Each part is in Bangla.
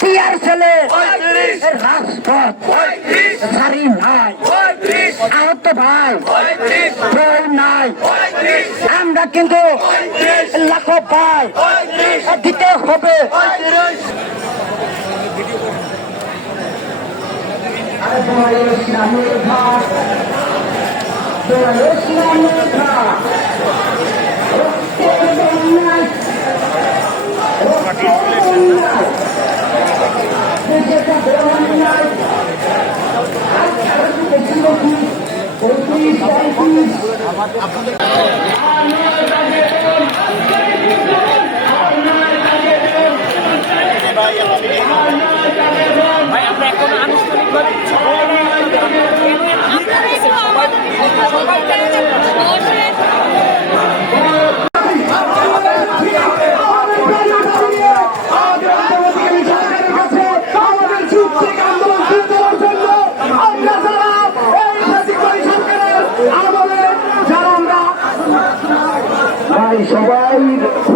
টিয়ার ছেলে। রাজপথ। সারি নাই। আহত ভাই। পঁয়ত্রিশ। নাই। আমরা কিন্তু লাখো পাই। দিতে হবে। পঁয়ত্রিশ। ভাই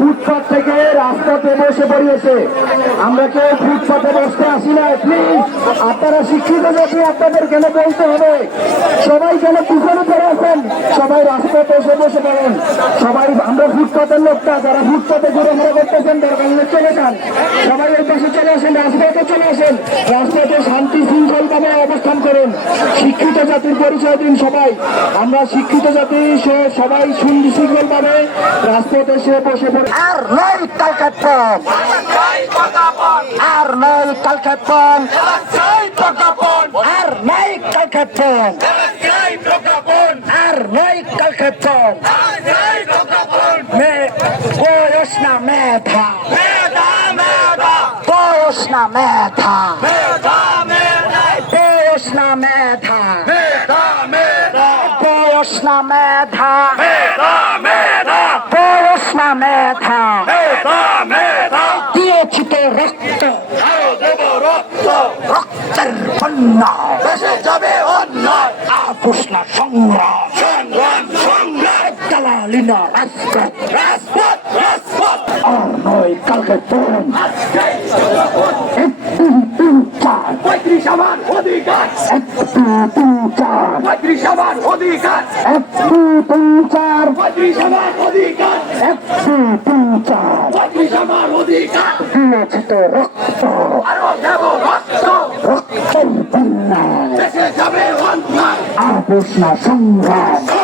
ফুটপাত থেকে রাস্তাতে বসে পড়িয়েছে। আমরা কেউ ফুটপাতে বসতে আসি না প্লিজ আপনারা শিক্ষিত জাতি আপনাদের কেন বলতে হবে? সবাই কেন পিছনে পড়ে আছেন সবাই রাস্তাতে এসে বসে পড়েন। সবাই, আমরা ফুটপাতের লোকটা, যারা ফুটপাতে ঘুরে করতেছেন, দরকার হলে চলে যান। সবাই ওই পাশে চলে আসেন রাজপথে চলে আসেন। রাজপথে শান্তি শৃঙ্খল ভাবে অবস্থান করেন। শিক্ষিত জাতির পরিচয় দিন সবাই। আমরা শিক্ষিত জাতি, সে সবাই সুশৃঙ্খল ভাবে রাজপথে এসে বসে পড়ে আর নয় কালকাট্টম আর নয় কালকাট্টম আর নয় কালকাট্টম আর নয় মে বয়স না মেধা। বয়স না মেধা। বয়স না মেধা। বয়স না মেধা বয়স না মেধা। দিয়েছি তো রক্ত। রক্তের বন্যা যাবে অন্যায়। আপোষ না সংগ্রাম। সংগ্রাম সংগ্রাম। দালালি না রাজপথ রাজপথ। রাজপথ নয় কালকে তরুণ আমার অধিকার। পঁয়ত্রিশ আমার অধিকার। পঁয়ত্রিশ আমার অধিকার। পঁয়ত্রিশ আমার অধিকার রক্ত রক্ত। দেশে যাবে অন্যায়। সংগ্রাম।